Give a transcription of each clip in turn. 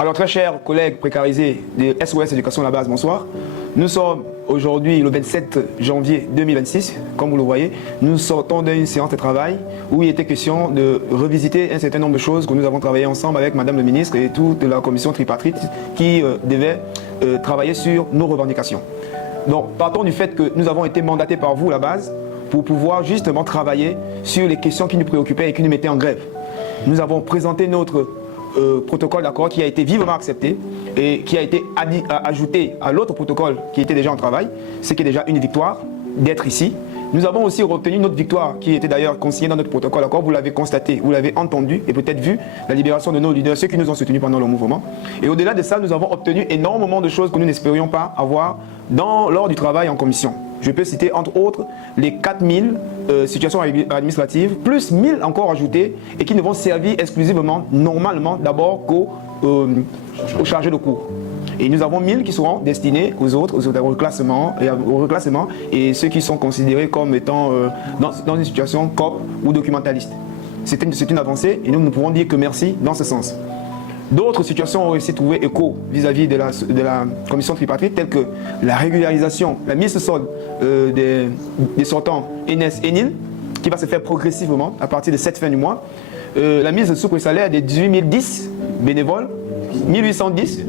Alors, très chers collègues précarisés de SOS Éducation La Base, bonsoir. Nous sommes aujourd'hui le 27 janvier 2026, comme vous le voyez. Nous sortons d'une séance de travail où il était question de revisiter un certain nombre de choses que nous avons travaillé ensemble avec Madame le ministre et toute la commission tripartite qui devait travailler sur nos revendications. Donc, partons du fait que nous avons été mandatés par vous, La Base, pour pouvoir justement travailler sur les questions qui nous préoccupaient et qui nous mettaient en grève. Nous avons présenté notre protocole d'accord qui a été vivement accepté et qui a été ajouté à l'autre protocole qui était déjà en travail, ce qui est déjà une victoire d'être ici. Nous avons aussi obtenu notre victoire qui était d'ailleurs consignée dans notre protocole d'accord. Vous l'avez constaté, vous l'avez entendu et peut-être vu, la libération de nos leaders, ceux qui nous ont soutenus pendant le mouvement. Et au-delà de ça, nous avons obtenu énormément de choses que nous n'espérions pas avoir lors du travail en commission. Je peux citer entre autres les 4000 situations administratives, plus 1000 encore ajoutées et qui ne vont servir exclusivement, normalement, d'abord aux chargés de cours. Et nous avons 1000 qui seront destinés aux autres, au reclassement et ceux qui sont considérés comme étant dans une situation COP ou documentaliste. C'est une avancée et nous ne pouvons dire que merci dans ce sens. D'autres situations ont aussi trouvé écho vis-à-vis de la commission tripartite, telles que la régularisation, la mise au sol des sortants ENES et NIL, qui va se faire progressivement à partir de cette fin du mois. La mise sous le salaire des 18 010 bénévoles, 1810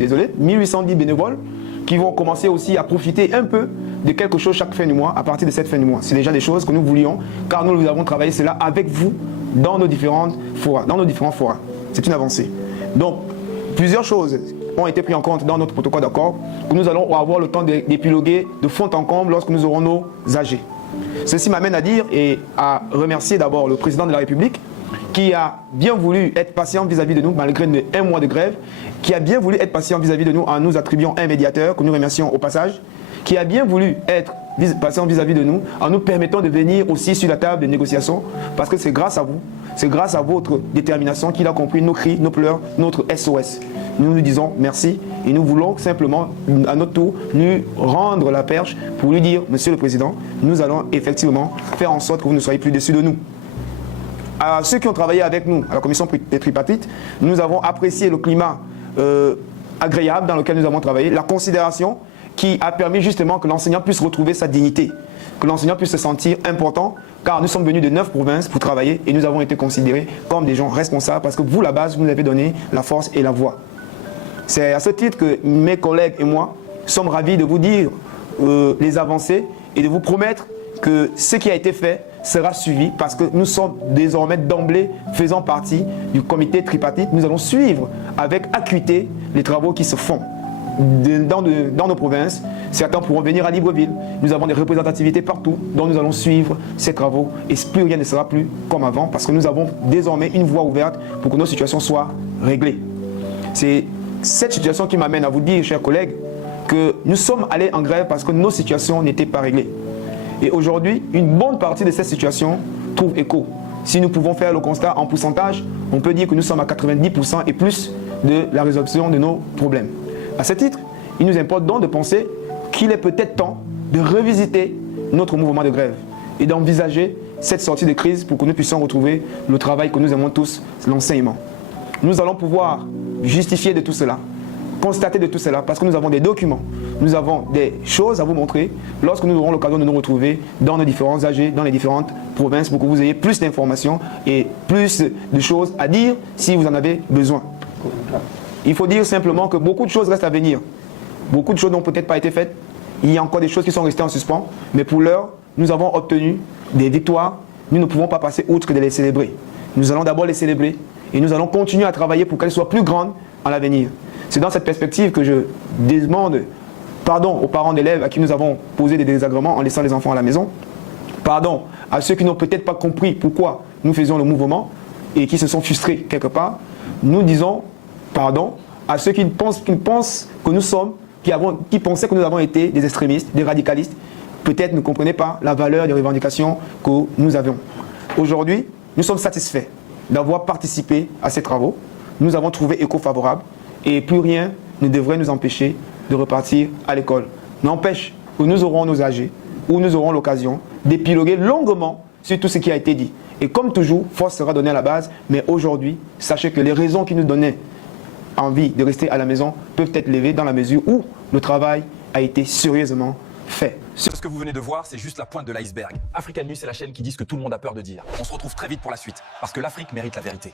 bénévoles, qui vont commencer aussi à profiter un peu de quelque chose chaque fin du mois, à partir de cette fin du mois. C'est déjà des choses que nous voulions, car nous avons travaillé cela avec vous dans nos différents forats. C'est une avancée. Donc, plusieurs choses ont été prises en compte dans notre protocole d'accord que nous allons avoir le temps d'épiloguer de fond en comble lorsque nous aurons nos AG. Ceci m'amène à dire et à remercier d'abord le président de la République qui a bien voulu être patient vis-à-vis de nous malgré un mois de grève, qui a bien voulu être patient vis-à-vis de nous en nous attribuant un médiateur que nous remercions au passage, qui a bien voulu être patient vis-à-vis de nous en nous permettant de venir aussi sur la table de négociation parce que c'est grâce à vous. C'est grâce à votre détermination qu'il a compris nos cris, nos pleurs, notre SOS. Nous nous disons merci et nous voulons simplement, à notre tour, nous rendre la perche pour lui dire, Monsieur le Président, nous allons effectivement faire en sorte que vous ne soyez plus déçus de nous. À ceux qui ont travaillé avec nous, à la commission tripartite, nous avons apprécié le climat agréable dans lequel nous avons travaillé, la considération qui a permis justement que l'enseignant puisse retrouver sa dignité, que l'enseignant puisse se sentir important, car nous sommes venus de 9 provinces pour travailler et nous avons été considérés comme des gens responsables parce que vous, La Base, vous nous avez donné la force et la voix. C'est à ce titre que mes collègues et moi sommes ravis de vous dire les avancées et de vous promettre que ce qui a été fait sera suivi parce que nous sommes désormais d'emblée faisant partie du comité tripartite. Nous allons suivre avec acuité les travaux qui se font dans nos provinces. Certains pourront venir à Libreville. Nous avons des représentativités partout dont nous allons suivre ces travaux et plus rien ne sera plus comme avant parce que nous avons désormais une voie ouverte pour que nos situations soient réglées. C'est cette situation qui m'amène à vous dire, chers collègues, que nous sommes allés en grève parce que nos situations n'étaient pas réglées. Et aujourd'hui, une bonne partie de ces situations trouve écho. Si nous pouvons faire le constat en pourcentage, on peut dire que nous sommes à 90% et plus de la résolution de nos problèmes. À ce titre, il nous importe donc de penser qu'il est peut-être temps de revisiter notre mouvement de grève et d'envisager cette sortie de crise pour que nous puissions retrouver le travail que nous aimons tous, l'enseignement. Nous allons pouvoir justifier de tout cela, constater de tout cela, parce que nous avons des documents, nous avons des choses à vous montrer lorsque nous aurons l'occasion de nous retrouver dans nos différents AG, dans les différentes provinces, pour que vous ayez plus d'informations et plus de choses à dire si vous en avez besoin. Il faut dire simplement que beaucoup de choses restent à venir. Beaucoup de choses n'ont peut-être pas été faites. Il y a encore des choses qui sont restées en suspens. Mais pour l'heure, nous avons obtenu des victoires. Nous ne pouvons pas passer outre que de les célébrer. Nous allons d'abord les célébrer et nous allons continuer à travailler pour qu'elles soient plus grandes à l'avenir. C'est dans cette perspective que je demande pardon aux parents d'élèves à qui nous avons posé des désagréments en laissant les enfants à la maison. Pardon à ceux qui n'ont peut-être pas compris pourquoi nous faisions le mouvement et qui se sont frustrés quelque part. Nous disons pardon à ceux qui pensent que nous sommes, qui pensaient que nous avons été des extrémistes, des radicalistes. Peut-être ne comprenaient pas la valeur des revendications que nous avions. Aujourd'hui, nous sommes satisfaits d'avoir participé à ces travaux. Nous avons trouvé écho favorable et plus rien ne devrait nous empêcher de repartir à l'école. N'empêche que nous aurons nos AG, où nous aurons l'occasion d'épiloguer longuement sur tout ce qui a été dit. Et comme toujours, force sera donnée à la base, mais aujourd'hui, sachez que les raisons qui nous donnaient envie de rester à la maison peuvent être levées dans la mesure où le travail a été sérieusement fait. Ce que vous venez de voir, c'est juste la pointe de l'iceberg. African News, c'est la chaîne qui dit ce que tout le monde a peur de dire. On se retrouve très vite pour la suite, parce que l'Afrique mérite la vérité.